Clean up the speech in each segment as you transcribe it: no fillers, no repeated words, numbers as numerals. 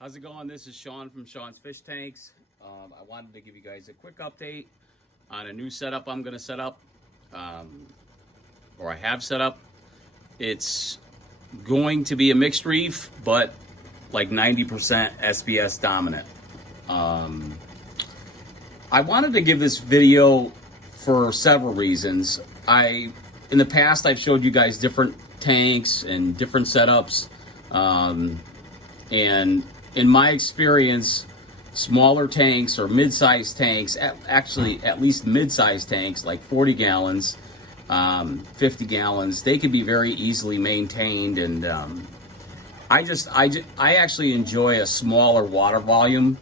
How's it going? This is Sean from Sean's Fish Tanks. I wanted to give you guys a quick update on a new setup I'm going to set up, or I have set up. It's going to be a mixed reef, but like 90% SBS dominant. I wanted to give this video for several reasons. In the past, I've showed you guys different tanks and different setups, and in my experience, smaller tanks or mid-sized tanks, actually at least mid-sized tanks like 40 gallons, 50 gallons, they can be very easily maintained. And I actually enjoy a smaller water volume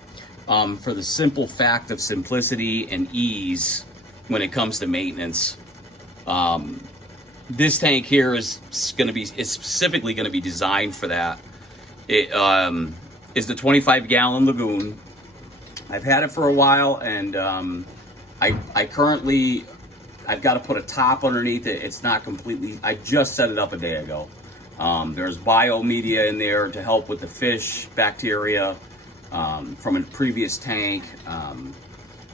for the simple fact of simplicity and ease when it comes to maintenance. This tank here is specifically going to be designed for that. It is the 25-gallon Lagoon. I've had it for a while, and I've got to put a top underneath it. It's not completely, I just set it up a day ago. There's biomedia in there to help with the fish bacteria from a previous tank.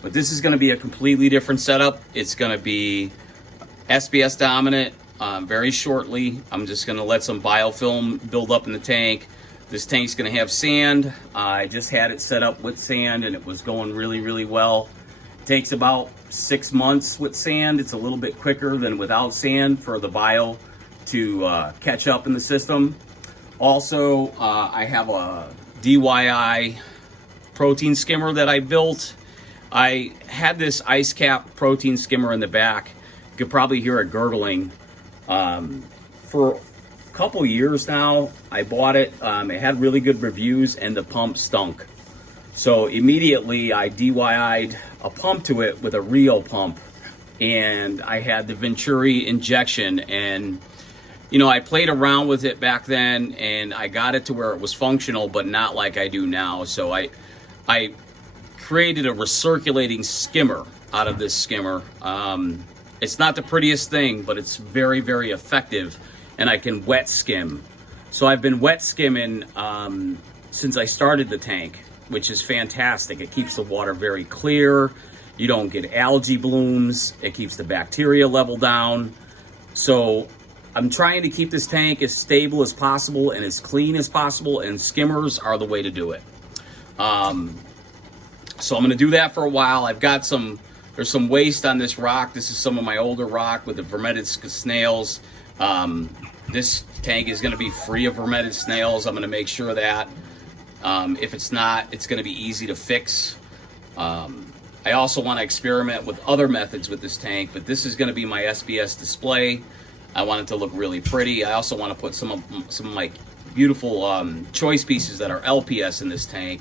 But this is going to be a completely different setup. It's going to be SBS dominant very shortly. I'm just going to let some biofilm build up in the tank. This tank's going to have sand. I just had it set up with sand, and it was going really, really well. It takes about 6 months with sand. It's a little bit quicker than without sand for the bio to catch up in the system. Also, I have a DIY protein skimmer that I built. I had this ice cap protein skimmer in the back. You could probably hear it gurgling. For a couple years now, I bought it. It had really good reviews, and the pump stunk. So immediately I DIY'd a pump to it with a Rio pump, and I had the Venturi injection. And you know, I played around with it back then, and I got it to where it was functional, but not like I do now. So I created a recirculating skimmer out of this skimmer. It's not the prettiest thing, but it's very, very effective, and I can wet skim. So I've been wet skimming since I started the tank, which is fantastic. It keeps the water very clear. You don't get algae blooms. It keeps the bacteria level down. So I'm trying to keep this tank as stable as possible and as clean as possible, and skimmers are the way to do it. So I'm going to do that for a while. There's some waste on this rock. This is some of my older rock with the vermeted snails. This tank is going to be free of vermeted snails. I'm going to make sure of that. If it's not, it's going to be easy to fix. I also want to experiment with other methods with this tank, but this is going to be my SBS display. I want it to look really pretty. I also want to put some of my beautiful choice pieces that are LPS in this tank.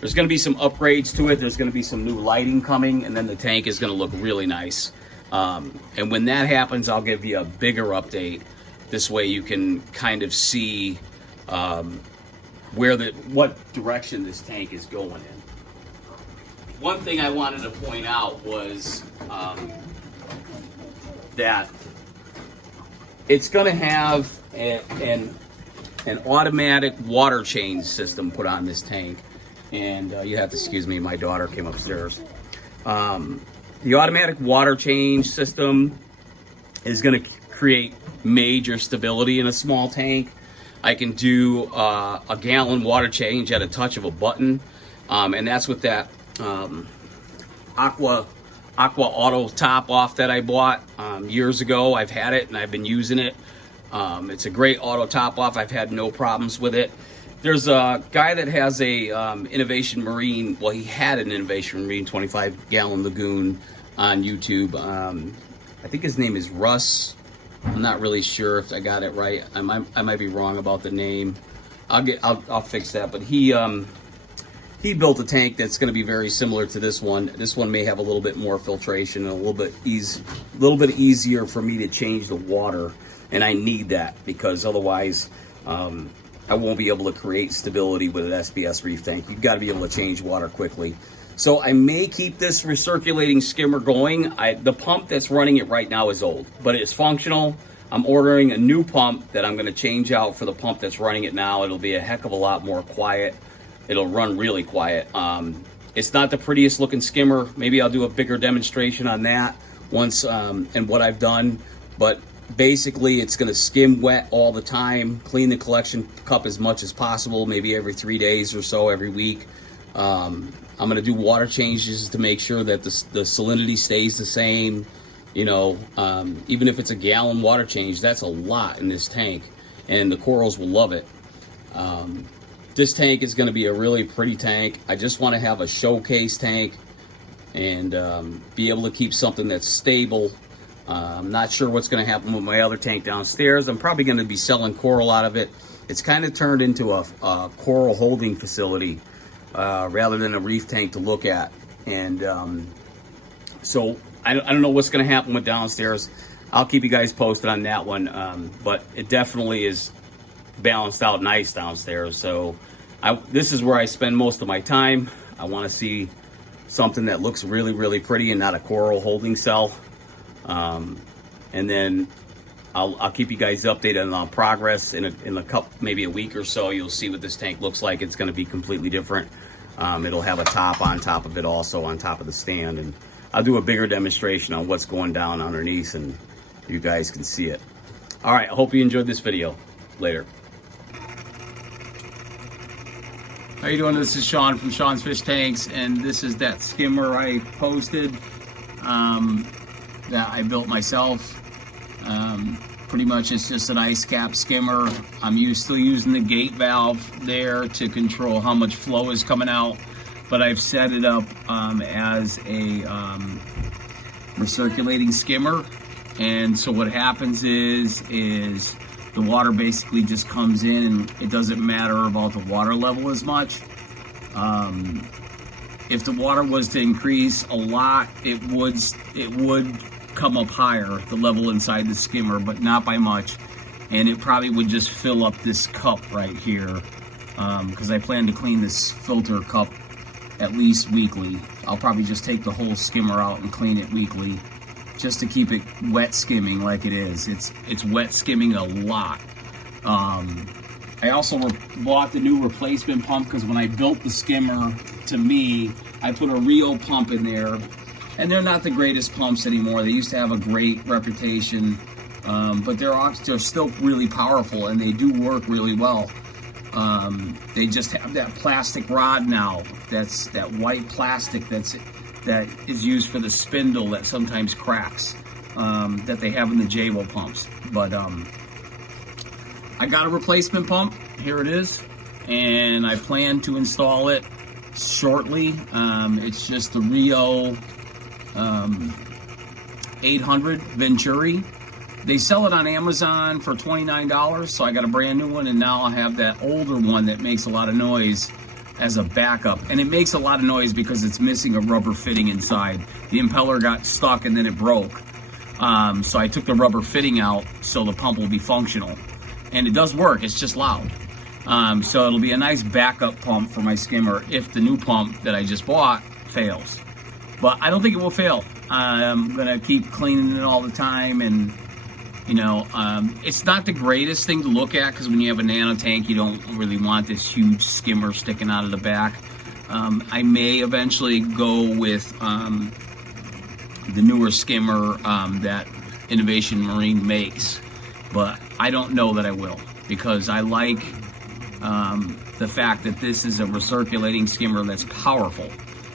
There's going to be some upgrades to it. There's going to be some new lighting coming, and then the tank is going to look really nice. And when that happens, I'll give you a bigger update. This way you can kind of see what direction this tank is going in. One thing I wanted to point out was that it's going to have an automatic water change system put on this tank. And you have to excuse me, my daughter came upstairs. The automatic water change system is going to create major stability in a small tank. I can do a gallon water change at a touch of a button, and that's with that Aqua Auto top off that I bought years ago. I've had it and I've been using it. It's a great auto top off. I've had no problems with it. There's a guy that has a Innovation Marine. Well, he had an Innovation Marine 25-gallon Lagoon on YouTube. I think his name is Russ. I'm not really sure if I got it right. I might be wrong about the name. I'll fix that. But he built a tank that's going to be very similar to this one. This one may have a little bit more filtration and a little bit easier for me to change the water, and I need that because otherwise I won't be able to create stability with an SBS reef tank. You've got to be able to change water quickly. So I may keep this recirculating skimmer going. The pump that's running it right now is old, but it's functional. I'm ordering a new pump that I'm going to change out for the pump that's running it now. It'll be a heck of a lot more quiet. it'll run really quiet. It's not the prettiest looking skimmer. Maybe I'll do a bigger demonstration on that once and what I've done. But basically, it's going to skim wet all the time, clean the collection cup as much as possible, maybe every 3 days or so, every week. I'm going to do water changes to make sure that the salinity stays the same. You know, even if it's a gallon water change, that's a lot in this tank, and the corals will love it. This tank is going to be a really pretty tank. I just want to have a showcase tank and be able to keep something that's stable. I'm not sure what's going to happen with my other tank downstairs. I'm probably going to be selling coral out of it. It's kind of turned into a coral holding facility rather than a reef tank to look at. And so I don't know what's going to happen with downstairs. I'll keep you guys posted on that one. But it definitely is balanced out nice downstairs. So this is where I spend most of my time. I want to see something that looks really, really pretty and not a coral holding cell. And then I'll keep you guys updated on progress in maybe a week or so. You'll see what this tank looks like. It's going to be completely different. It'll have a top on top of it, also on top of the stand, and I'll do a bigger demonstration on what's going down underneath, and you guys can see it. All right, I hope you enjoyed this video. Later. How you doing? This is Sean from Sean's Fish Tanks, and this is that skimmer I posted that I built myself. Pretty much it's just an ice cap skimmer. I'm still using the gate valve there to control how much flow is coming out, but I've set it up as a recirculating skimmer. And so what happens is the water basically just comes in, and it doesn't matter about the water level as much. If the water was to increase a lot, it would come up higher, the level inside the skimmer, but not by much. And it probably would just fill up this cup right here, because I plan to clean this filter cup at least weekly. I'll probably just take the whole skimmer out and clean it weekly, just to keep it wet skimming like it is. It's wet skimming a lot. I also bought the new replacement pump, because when I built the skimmer, to me, I put a Rio pump in there, and they're not the greatest pumps anymore. They used to have a great reputation, but they're still really powerful, and they do work really well. They just have that plastic rod now. That's that white plastic that is used for the spindle that sometimes cracks, that they have in the Jabo pumps. But I got a replacement pump. Here it is, and I plan to install it shortly. It's just the Rio 800 Venturi. They sell it on Amazon for $29, so I got a brand new one, and now I have that older one that makes a lot of noise as a backup. And it makes a lot of noise because it's missing a rubber fitting inside. The impeller got stuck and then it broke. So I took the rubber fitting out so the pump will be functional. And it does work, it's just loud. So it'll be a nice backup pump for my skimmer if the new pump that I just bought fails. But I don't think it will fail. I'm gonna keep cleaning it all the time, and you know, it's not the greatest thing to look at, because when you have a nano tank, you don't really want this huge skimmer sticking out of the back. I may eventually go with the newer skimmer that Innovation Marine makes, but I don't know that I will, because I like the fact that this is a recirculating skimmer that's powerful.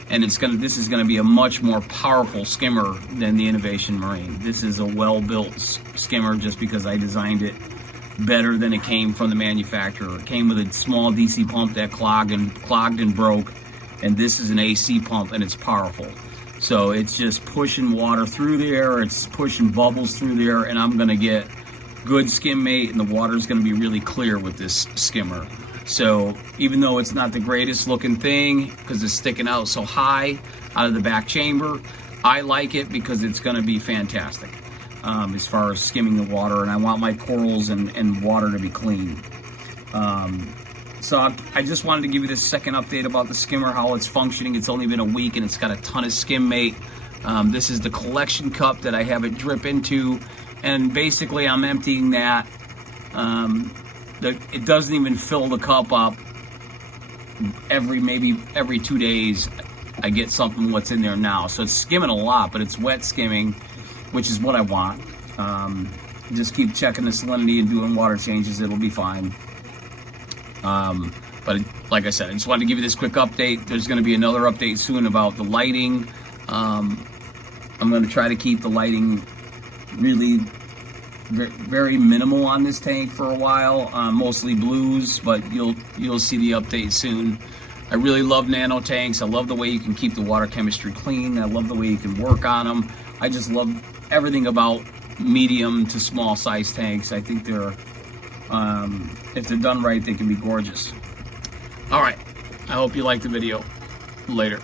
And this is gonna be a much more powerful skimmer than the Innovation Marine. This is a well-built skimmer just because I designed it better than it came from the manufacturer. It came with a small DC pump that clogged and broke, and this is an AC pump, and it's powerful. So it's just pushing water through there, it's pushing bubbles through there, and I'm gonna get good skim mate, and the water's gonna be really clear with this skimmer. So even though it's not the greatest looking thing because it's sticking out so high out of the back chamber, I like it because it's going to be fantastic as far as skimming the water, and I want my corals and water to be clean. So I just wanted to give you this second update about the skimmer, how it's functioning. It's only been a week and it's got a ton of skim mate. This is the collection cup that I have it drip into, and basically I'm emptying that. It doesn't even fill the cup up maybe every 2 days, I get something what's in there now. So it's skimming a lot, but it's wet skimming, which is what I want. Just keep checking the salinity and doing water changes. It'll be fine. But like I said, I just wanted to give you this quick update. There's going to be another update soon about the lighting. I'm going to try to keep the lighting really very minimal on this tank for a while, mostly blues, but you'll see the update soon. I really love nano tanks. I love the way you can keep the water chemistry clean. I love the way you can work on them. I just love everything about medium to small size tanks. I think they're, if they're done right, they can be gorgeous. All right, I hope you liked the video. Later.